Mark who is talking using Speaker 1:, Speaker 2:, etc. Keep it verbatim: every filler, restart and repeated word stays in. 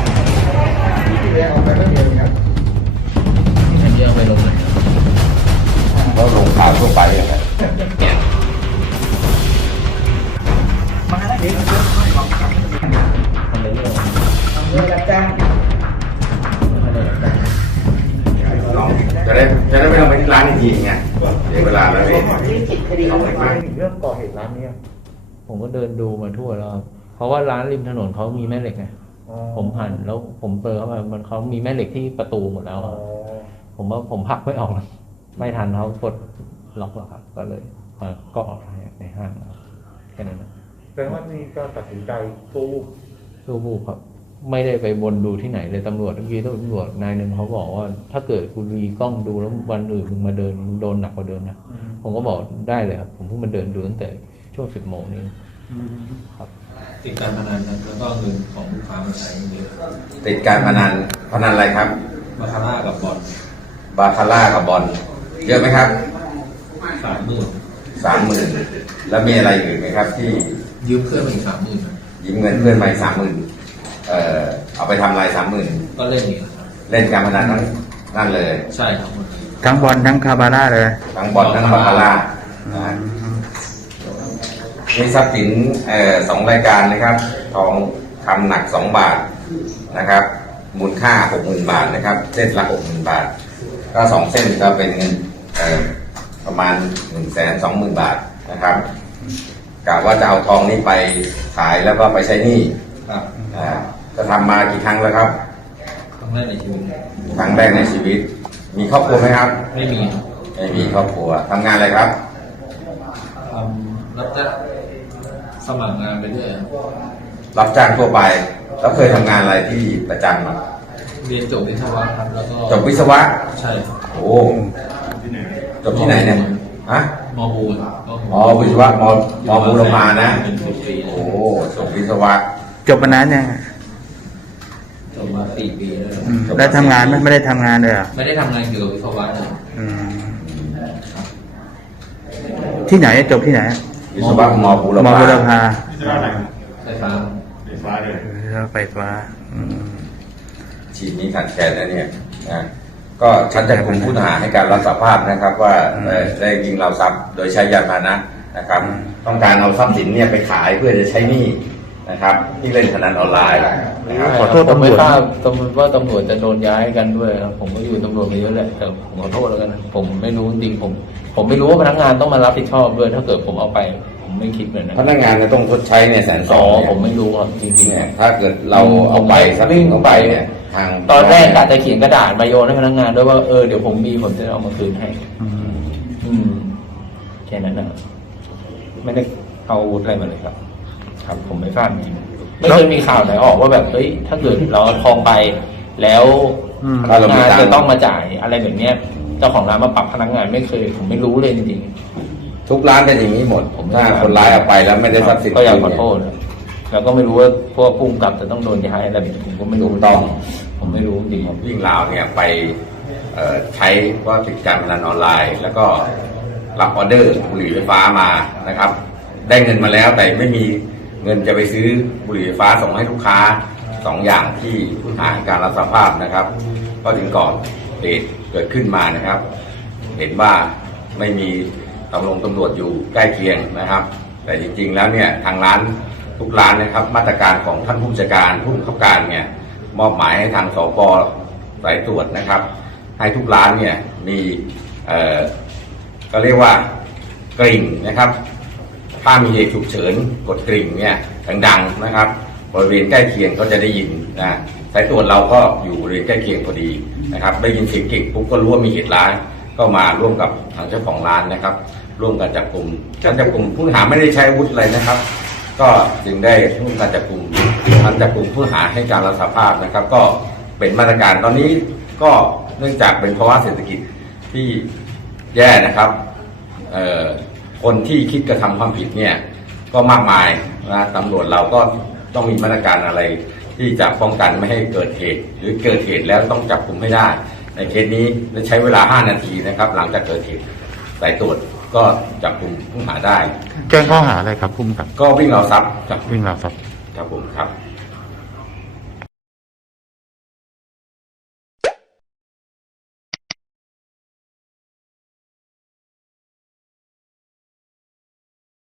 Speaker 1: ที่แรงออกไปไม่เดียวครับอันนี้เอาไปลงไหนก็ลงข่าวทั่วไปอย่างเงี้ยมาแล้วเดี๋ยวเราค่อยบอกกันทำเรื่องทำเรื่องรับจ้างจะได้จะได้ไม่ต้องไปที่ร้านอีกทีไงเดี๋ยวเวลาแล้วเองเอาไปไหมเรื่องก่อเหตุร้านนี้
Speaker 2: ผมก็เดินดูมาทั่วแล้วเพราะว่าร้านริมถนนเขามีแม่เหล็กไงผมหันแล้วผมเปิดเข้ามามันเขามีแม่เหล็กที่ประตูหมดแล้วผมว่าผมผลักไม่ออกไม่ทันเขากดล็อกหรอกครับก็เลยก็ออกในห้างแค่นั้นนะ
Speaker 1: แสดงว่านี่ก็ตัดสินใจสู้
Speaker 2: สู้บุกครับไม่ได้ไปบนดูที่ไหนเลยตำรวจเมื่อกี้ตำรวจนายหนึ่งเขาบอกว่าถ้าเกิดคุณมีกล้องดูแล้ววันอื่นมึงมาเดินโดนหนักกว่าเดิมนะผมก็บอกได้เลยครับผมเพิ่งมาเดินดูตั้งแต่ช่วงสิบโมงนี้ครับ
Speaker 3: ติดการพนันแล้วก็เงินของลูกค้ามาใช้เยอะ
Speaker 1: ติดการพนันพนันอะไรครับ
Speaker 3: บาคาร่ากับบอล
Speaker 1: บาคาร่ากับบอลเยอะไหมครับ
Speaker 3: สามหมื่น
Speaker 1: สามหมื่นแล้วมีอะไรอื่นไหมครับที่
Speaker 3: ยืมเพื่อนมาอีกสามหมื่น
Speaker 1: ยืมเงินเพื่อนมาสามหมื่นเอ่อเอาไปทำอะไรสามหมื่น
Speaker 3: ก็เล่นอีก
Speaker 1: เล่นการพนันทั้งนั่นเลย
Speaker 3: ใช่ครับ
Speaker 4: ทั้งบอลทั้งคาบาร่าเลย
Speaker 1: ทั้งบอลทั้งบาคาร่ามีทรัพย์สินสองรายการนะครับทองคำหนักสองบาทนะครับมูลค่าหกหมื่นบาทนะครับเส้นละหกหมื่นบาทก็สองเส้นก็เป็นเงินประมาณหนึ่งแสนสองหมื่นบาทนะครับกะว่าจะเอาทองนี้ไปขายแล้วก็ไปใช้หนี้
Speaker 3: ครับ
Speaker 1: อ่าจะทำมากี่ครั้งแล้วครับ
Speaker 3: ครั้งแรกในชีวิต
Speaker 1: ครั้งแรกในชีวิตมีครอบครัวไหมครับ
Speaker 3: ไม่มี
Speaker 1: ไม่มีครอบครัวทำงานอะไรครับ
Speaker 3: ทำรับจ้างสมัครงานไปเรื่อย
Speaker 1: รับจ้างทั่วไปแล้วเคยทำงานอะไรที่ประจำ
Speaker 3: เรียนจบวิศวะครับแล้วก็
Speaker 1: จบวิศวะ
Speaker 3: ใช่
Speaker 1: โอ้จบที่ไหนเนี่ยฮะ
Speaker 3: มอบู
Speaker 1: อ๋อวิศวะมอมอบูรพานะโอ้จบวิศวะ
Speaker 4: จบมานานยัง
Speaker 3: จบมาสี่ปีแล้ว
Speaker 4: ได้ทำงานไหมไม่ได้ทำงานเลยอ่ะ
Speaker 3: ไม่ได้ทำงานเกี่ยวกับวิศวะเลย
Speaker 4: ที่ไหนจบที่ไหน
Speaker 1: วิศวะมอบูรพาม
Speaker 4: อบูรพา
Speaker 3: ไฟฟ้า
Speaker 1: ไฟฟ้าเลย
Speaker 4: ไฟฟ้า
Speaker 1: ชีพนี้ขาดแคลนนะเนี่ยนะก็ชั้นจับกุมผู้ต้องหาให้การรับสารภาพนะครับว่าได้ยิงเราทรัพย์โดยใช้ยานพาหนะนะครับต้องการเอาทรัพย์สินเนี่ยไปขายเพื่อจะใช้หนี้นะครับที่เล่นพนันออนไลน์นะครับ
Speaker 2: ขอโทษตำรวจว่าตำรวจว่าตำรวจจะโดนย้ายกันด้วยครับผมก็อยู่ตำรวจมาเยอะแหละแต่ผมขอโทษแล้วกันผมไม่รู้จริงผมผมไม่รู้ว่าพนักงานต้องมารับผิดชอบด้วยถ้าเกิดผมเอาไปผมไม่คิดเลยนะ
Speaker 1: พนักงานจะต้องชดใช้เนี่ยแสนสอง
Speaker 2: ผมไม่รู้ครับจริงๆ
Speaker 1: เนี่ยถ้าเกิดเราเอาไปสักวิ่งเข้าไปเนี่ยทาง
Speaker 2: ตอนแรกกะจะเขียนกระดาษมาโยนให้พนักงานด้วยว่าเออเดี๋ยวผมมีผมจะเอามาคืนให้อืมแค่นั้นนะไม่ได้เอาอะไรมาเลยครับครับผมไม่ทราบจริงไม่เคยมีข่าวไหนออกว่าแบบเฮ้ยถ้าเกิดเราทองไปแล้วพนักงานจะต้องมาจ่ายอะไรแบบเนี้ยเจ้าของร้านมาปรับพนักงานไม่เคยผมไม่รู้เลยจริง
Speaker 1: ๆทุกร้านเป็นอย่างนี้หมดผมถ้าคนร้ายเอาไปแล้วไม่ได้ทรัพย์สิน
Speaker 2: ก็อยากขอโทษแล้วก็ไม่รู้ว่าพวกพุ่งกลับจะต้องโดนย้ายอะไรแบบนี้ผมก็ไม่รู้
Speaker 1: ต้อง
Speaker 2: ผมไม่รู้จริงครับ
Speaker 1: ยิ่งลาวเนี่ยไปใช้ว่าติดการพนันออนไลน์แล้วก็รับออเดอร์บุหรี่ไฟฟ้ามานะครับได้เงินมาแล้วแต่ไม่มีเงินจะไปซื้อบุหรี่ไฟฟ้าส่งให้ลูกค้าสองอย่างที่ผู้หาการรับสารภาพนะครับก็ถึงก่อนเหตุเกิดขึ้นมานะครับเห็นว่าไม่มีตำรวจตำรวจอยู่ใกล้เคียงนะครับแต่จริงๆแล้วเนี่ยทางร้านทุกร้านนะครับมาตรการของท่านผู้จัดการผู้บังคับการเนี่ยมอบหมายให้ทางสป.สายตรวจนะครับให้ทุกร้านเนี่ยมีเอ่อก็เรียกว่ากริ่งนะครับถ้ามีเหตุฉุกเฉินกดกริ่งเนี่ยดังๆนะครับบริเวณใกล้เคียงก็จะได้ยินนะสายตรวจเราก็อยู่บริเวณใกล้เคียงพอดีนะครับได้ยินเสียงกริ่งปุ๊บก็รู้ว่ามีเหตุร้ายก็มาร่วมกับทางเจ้าของร้านนะครับร่วมกันจับกลุ่มการจับกลุ่มผู้ต้องหาไม่ได้ใช้อาวุธอะไรนะครับก็จึงได้ร่วมกันจับกลุ่มทางจับกลุ่มผู้ต้องหาให้การรับสารภาพนะครับก็เป็นมาตรการตอนนี้ก็เนื่องจากเป็นภาวะเศรษฐกิจที่แย่นะครับคนที่คิดกระทำความผิดเนี่ยก็มากมายนะตำรวจเราก็ต้องมีมาตรการอะไรที่จะป้องกันไม่ให้เกิดเหตุหรือเกิดเหตุแล้วต้องจับกุมให้ได้ในเคสนี้ใช้เวลาห้านาทีนะครับหลังจากเกิดเหตุสายตรวจก็จับกุมผู้หาได้
Speaker 4: แจ้งข้อหาอะไรครับพุ่มกับ
Speaker 1: ก็วิ่งราวทรัพย์
Speaker 4: วิ่งราวทรัพย์
Speaker 1: ครับผมครับ